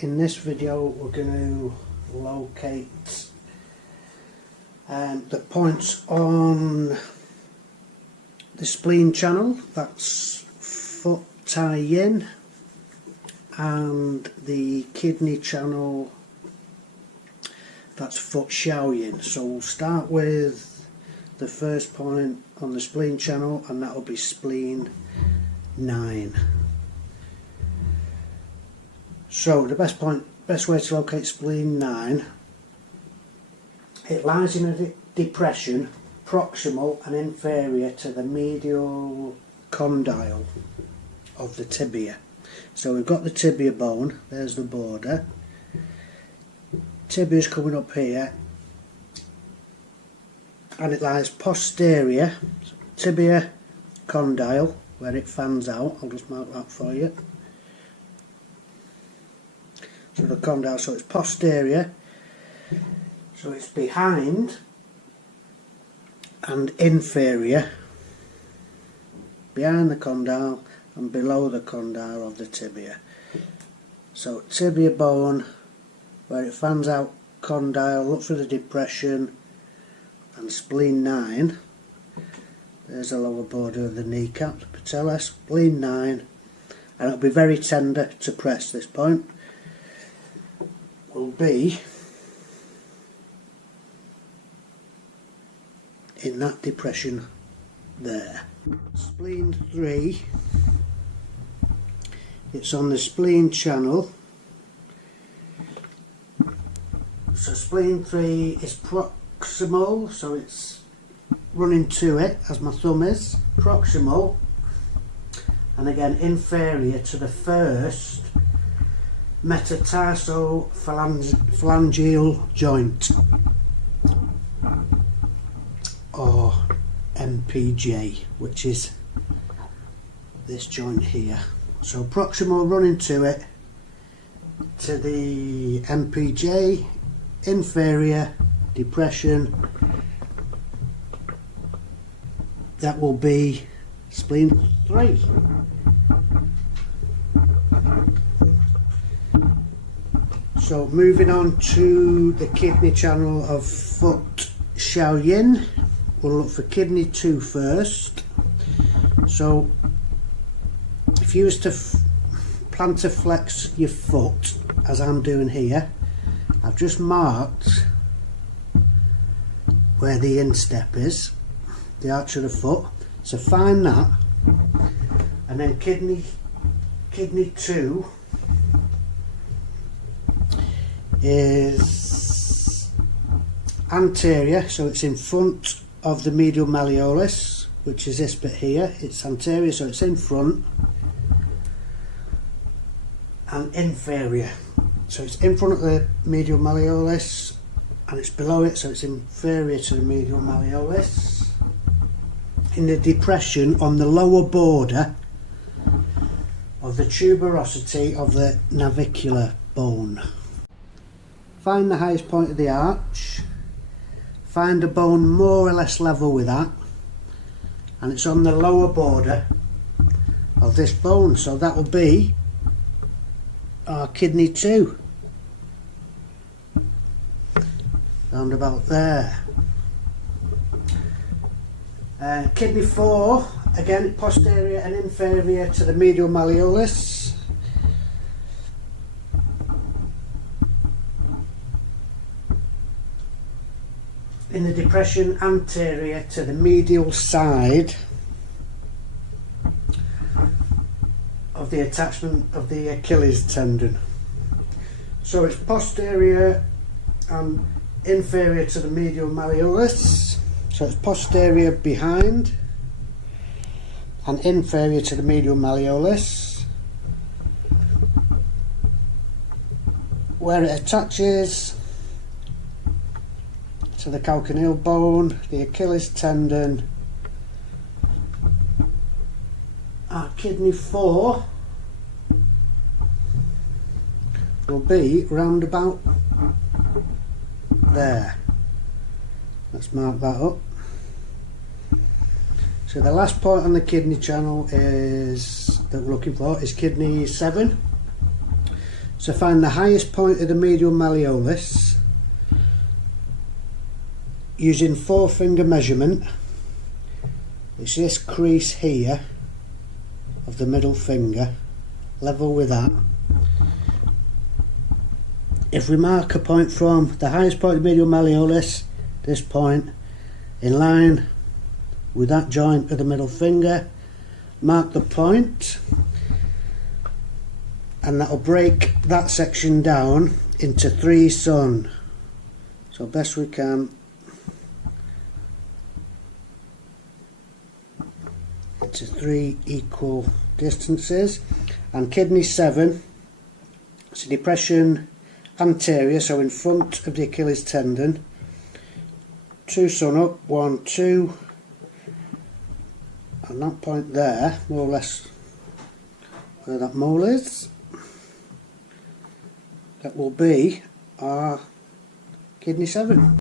In this video we're going to locate the points on the spleen channel, that's foot tai yin, and the kidney channel, that's foot xiao yin. So we'll start with the first point on the spleen channel, and that will be spleen 9. So the best way to locate spleen 9, it lies in a depression proximal and inferior to the medial condyle of the tibia. So we've got the tibia bone, there's the border, tibia's coming up here, and it lies posterior, so tibia condyle, where it fans out. I'll just mark that for you. So the condyle, so it's posterior, so it's behind and inferior, behind the condyle and below the condyle of the tibia. So tibia bone, where it fans out condyle, look for the depression, and spleen 9, there's the lower border of the kneecap, the patella, spleen 9, and it'll be very tender to press. This point will be in that depression there. Spleen 3, it's on the spleen channel. So spleen 3 is proximal, so it's running to it as my thumb is, proximal, and again inferior to the first metatarsophalangeal joint, or MPJ, which is this joint here. So proximal running to it, to the MPJ, inferior depression, that will be spleen 3. So moving on to the kidney channel of foot xiao yin, we'll look for kidney 2 first. So if you was to plantar flex your foot, as I'm doing here, I've just marked where the instep is, the arch of the foot, so find that, and then kidney 2 is anterior, so it's in front of the medial malleolus, which is this bit here. It's anterior, so it's in front, and inferior, so it's in front of the medial malleolus, and it's below it, so it's inferior to the medial malleolus, in the depression on the lower border of the tuberosity of the navicular bone. Find the highest point of the arch, find a bone more or less level with that, and it's on the lower border of this bone, so that will be our kidney 2, round about there. Kidney 4, again posterior and inferior to the medial malleolus, in the depression anterior to the medial side of the attachment of the Achilles tendon. So it's posterior and inferior to the medial malleolus, so it's posterior behind and inferior to the medial malleolus, where it attaches to the calcaneal bone, the Achilles tendon. Our kidney 4 will be round about there. Let's mark that up. So the last point on the kidney channel is that we're looking for is kidney 7. So find the highest point of the medial malleolus using 4-finger measurement. It's this crease here of the middle finger, level with that. If we mark a point from the highest point of the medial malleolus, this point, in line with that joint of the middle finger, mark the point, and that'll break that section down into 3 sun. So best we can, into 3 equal distances. And kidney 7, it's a depression anterior, so in front of the Achilles tendon. 2 sun up, 1, 2, and that point there, more or less where that mole is, that will be our kidney 7.